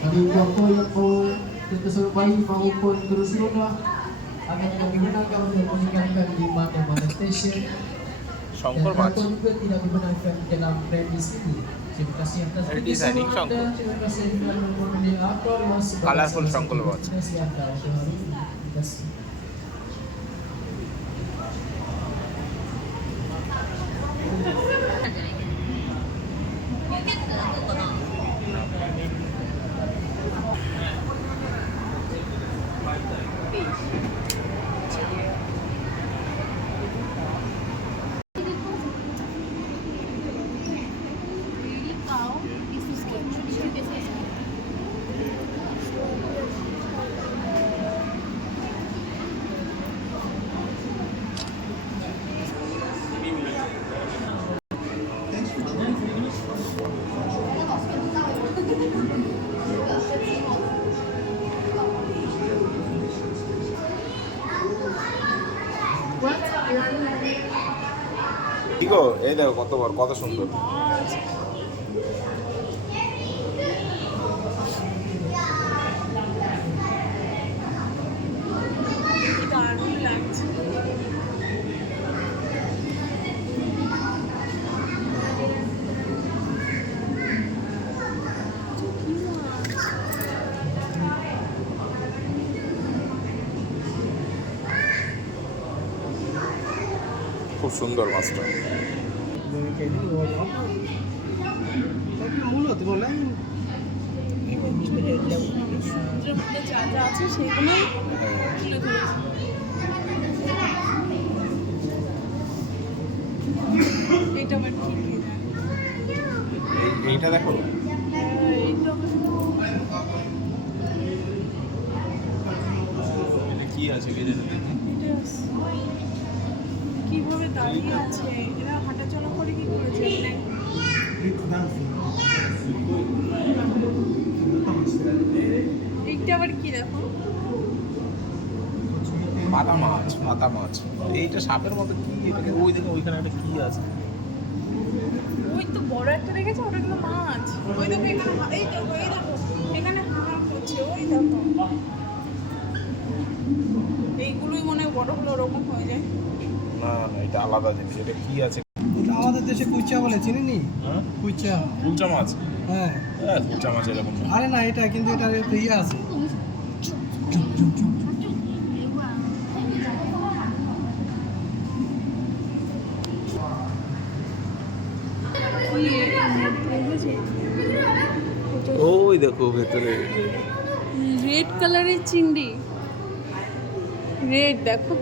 Nagiging po yung po tutusurbay maupon kurusuna akan kami gunakan untuk meningkatkan demand dan monetization Shankar মাছ dan juga tidak digunakan dalam premis ini. Terima kasih atas designing kerjasama anda. Shankar Terima kasih kerana memenuhi Aquarius sebagai Colourful salah satu Shankar মাছ destinasi anda untuk hari ini. Terima kasih. কি গো এই দেখো কত বড় কত সুন্দর খুব সুন্দর মাছটা সমুদ্রের মধ্যে যা যা আছে সেগুলো তুলে ধরেছে। এটা আবার কি এইটা দেখো এইটা এটা কি আছে কে জানে কিভাবে দাঁড়িয়ে আছে, এরা হাঁটাচলা করে কি করেছে? এইটা আবার কি দেখো মাথা মাছ এইটা সাপের মতো কি এটাকে ওই দেখো ওইখানে একটা কি আছে ওই তো বড় একটা দেখেছো, ওটা কিন্তু মাছ। ওই দেখো এখানে এই দেখো এখানে হাঁ করছে, ওই দেখো এইগুলোই মনে হয় বড় হলো ওরকম হয়ে যায়। না এটা আলাদা জিনিস এটা কি আছে আমাদের দেশে কুইচা বলে চিনিনি? হ্যাঁ কুইচা। কুলচা মাছ হ্যাঁ কুলচা মাছ এরকম না আরে না এটা কিন্তু এটার একটু ইয়ে আছে। ওই দেখো ভেতরে রেড কালারের চিংড়ি, রেড দেখো।